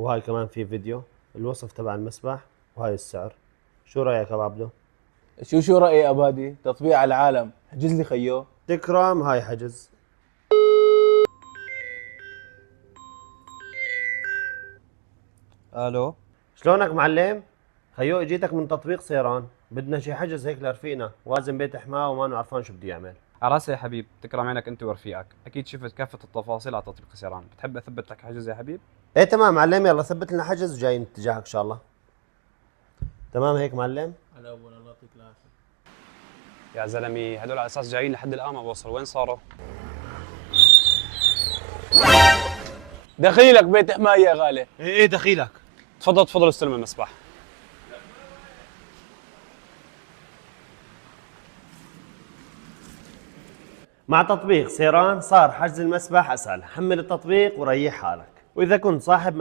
وهاي كمان في فيديو الوصف تبع المسبح وهاي السعر. شو رايك يا ابو عبدو؟ شو رأيي يا أبادي؟ تطبيق على العالم، حجز لي خيو. تكرم، هاي حجز. الو. شلونك معلم؟ خيو اجيتك من تطبيق سيران، بدنا شي حجز هيك لرفيقنا، وازن بيت حماه وما عرفان شو بده يعمل. على راسي يا حبيب، تكرم عينك انت ورفيقك. اكيد شفت كافه التفاصيل على تطبيق سيران. بتحب اثبت لك حجز يا حبيب؟ ايه تمام معلم، يلا ثبت لنا حجز وجايين اتجاهك ان شاء الله. تمام هيك معلم؟ على أول، الله يعطيك العافية. يا زلمي هدول على اساس جايين لحد الان ما بوصل، وين صاروا؟ دخيلك بيت حماية يا غالي. ايه دخيلك. تفضل تفضل استلم المسبح. مع تطبيق سيران صار حجز المسبح اسهل، حمل التطبيق وريح حالك، واذا كنت صاحب